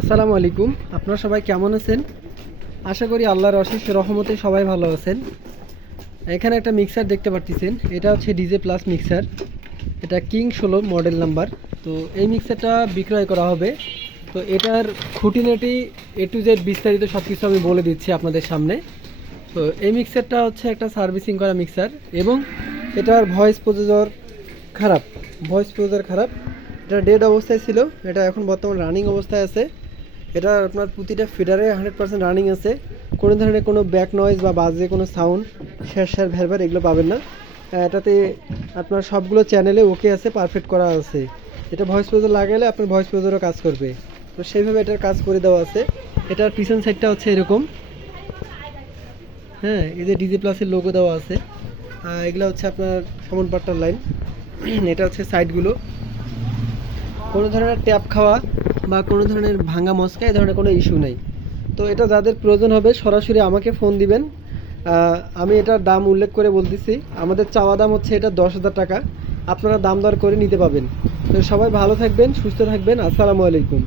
আসসালামু আলাইকুম। আপনারা সবাই কেমন আছেন? আশা করি আল্লাহর অশেষ রহমতে সবাই ভালো আছেন। এখানে একটা মিক্সার দেখতে পাচ্ছেন, এটা হচ্ছে ডিজে প্লাস মিক্সার। এটা কিং 16 মডেল নাম্বার। তো এই মিক্সারটা বিক্রয় করা হবে। তো এটার খুঁটিনাটি এ টু জেড বিস্তারিত সব কিছু আমি বলে দিচ্ছি আপনাদের সামনে। তো এই মিক্সারটা হচ্ছে একটা সার্ভিসিং করা মিক্সার এবং এটার ভয়েস প্রসেসর খারাপ। এটা ডেড অবস্থায় ছিল, এটা এখন বর্তমান রানিং অবস্থায় আছে। এটা আপনার প্রতিটা ফিডারে 100% রানিং আছে। কোনো ধরনের কোনো ব্যাক নয়েজ বা বাজে কোনো সাউন্ড, স্যার ভ্যারভ্যার এগুলো পাবেন না। এটাতে আপনার সবগুলো চ্যানেলে ওকে আছে, পারফেক্ট করা আছে। এটা ভয়েস প্রসেসর লাগালে আপনার ভয়েস প্রসেসরও কাজ করবে। তো সেইভাবে এটার কাজ করে দেওয়া আছে। এটার পিছন সাইডটা হচ্ছে এরকম। হ্যাঁ, এই যে ডিজে প্লাসের লোগো দেওয়া আছে। এগুলো হচ্ছে আপনার সমান পাট্টার লাইন। এটা হচ্ছে সাইডগুলো। কোনো ধরনের ট্যাপ খাওয়া বা কোনো ধরনের ভাঙা মস্কা এই ধরনের কোনো ইস্যু নেই। তো এটা যাদের প্রয়োজন হবে সরাসরি আমাকে ফোন দিবেন। আমি এটার দাম উল্লেখ করে বলতেছি। আমাদের চাওয়া দাম হচ্ছে এটা 10,000 টাকা। আপনারা দাম দর করে নিতে পাবেন। তো সবাই ভালো থাকবেন, সুস্থ থাকবেন। আসসালামু আলাইকুম।